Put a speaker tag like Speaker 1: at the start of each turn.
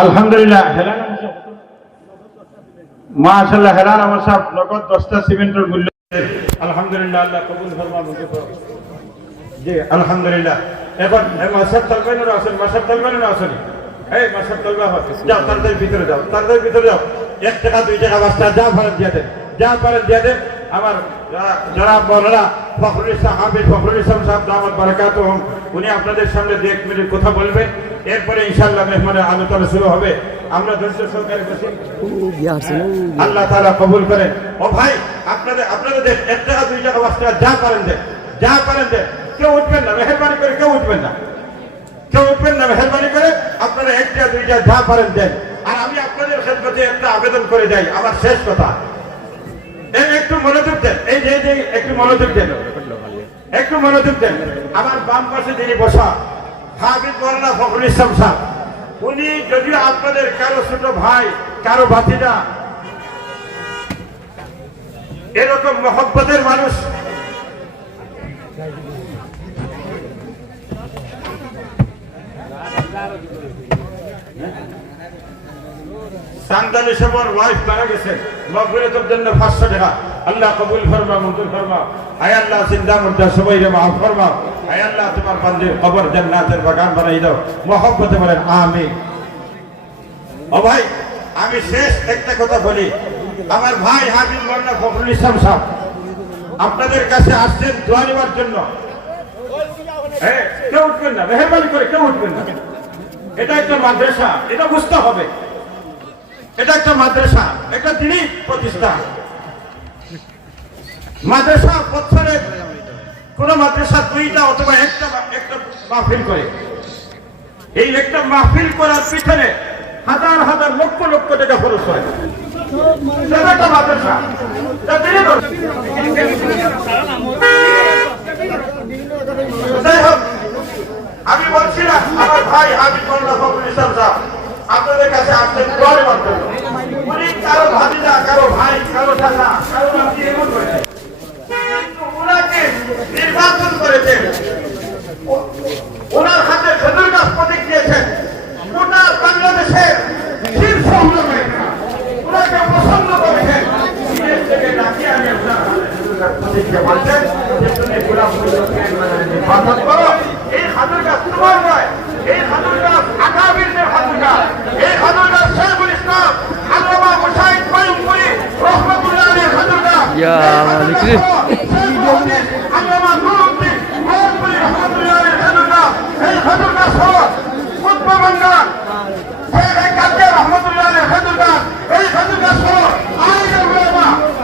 Speaker 1: আলহামদুলিল্লাহ হেলাল মাশাআল্লাহ হেলাল আমার সাহেব নগদ দশটা সিমেন্টের মূল্য আলহামদুলিল্লাহ আল্লাহ কবুল ফরমা। জি, আলহামদুলিল্লাহ। এখন মাসাব তালবানের আসেন মাসাব তালবানের আসেন। এই মাসাব তালবা যাও, তাড়াতাড়ি ভিতরে যাও, তাড়াতাড়ি ভিতরে যাও। এক টাকা, দুই টাকা পাঁচটা যা পারেন দিয়ে দেন যা পারেন দিয়ে দেন। আমার যারা- বড়রা ফখরুল ইসলাম, হাফিজ ফখরুল ইসলাম সাহেব দামাত বারাকাত উনি আপনাদের সামনে দু এক মিনিট কথা বলবেন এরপরে ইনশাল্লাহ মেহমানের আলোচনা শুরু হবে। আমরা ধৈর্য সহকারে বসি। আল্লাহ তাআলা কবুল করেন। ও ভাই, আপনাদের আপনাদের এক টাকা, দুই টাকা পাঁচ যা পারেন দেন যা পারেন দেন। কেউ উঠবেন না, মেহরবানি করে কেউ উঠবেন না। কেউ উঠবেন না, মেহরবানি করে আপনারা একটা, দুইটা, যা পারেন দেন। আর আমি আপনাদের ক্ষেত্রে একটা আবেদন করে যাই আমার শেষ কথা। একটু মনোযোগ দেন, এই যে একটু মনোযোগ দেন। একটু মনোযোগ দেন। আমার বাম পাশে যিনি বসা হাবিব মোল্লা ফখরুল ইসলাম সাহেব উনি যদিও আপনাদের কারও ছোট ভাই, কারও ভাতিজা, এরকম মহব্বতের মানুষ সান্দালি সবর ওয়াইফ মারা গেছেন মগফিরাতের জন্য 500 টাকা। আল্লাহ কবুল ফরমা মঞ্জুর ফরমা। আয় আল্লাহ জিন্দা মুর্দা সবাই রে মাফ ফরমা। আয় আল্লাহ তোমার বান্দির কবর জান্নাতের বাগান বানাই দাও। মহব্বতে বলেন আমিন। ও ভাই আমি শেষ একটা কথা বলি। আমার ভাই হাবিব মোল্লা ফখরুল ইসলাম সাহেব আপনাদের কাছে আসছেন দোয়া নেওয়ার জন্য। হ্যাঁ, কেউ উঠবেন না মেহরবানি করে কেউ উঠবেন না। এটা একটা মাদ্রাসা এটা বুঝতে হবে। এটা একটা মাদ্রাসা একটা দিনই প্রতিষ্ঠান মাদ্রাসা বছরে কোন মাদ্রাসা দুইটা অথবা একটা একটা মাহফিল করে। এই একটা মাহফিল করার পিছনে হাজার হাজার লক্ষ লক্ষ টাকা খরচ হয়। একটা মাদ্রাসা। যাই হোক, আমি বলছিলাম আমার ভাই আমি সাহেব। আপনাদের কাছে আসছেন দোয়া নেওয়ার জন্য উনি কারও কারও ভাই, কারও ওনাকে নির্বাচন করেছেন। ওনার হাতে প্রতীক দিয়েছেন। গোটা বাংলাদেশের এই হাজুর। গাছ তোমার নয়। এই হাজুর গাছ আকাবিরদের হাজুর গাছ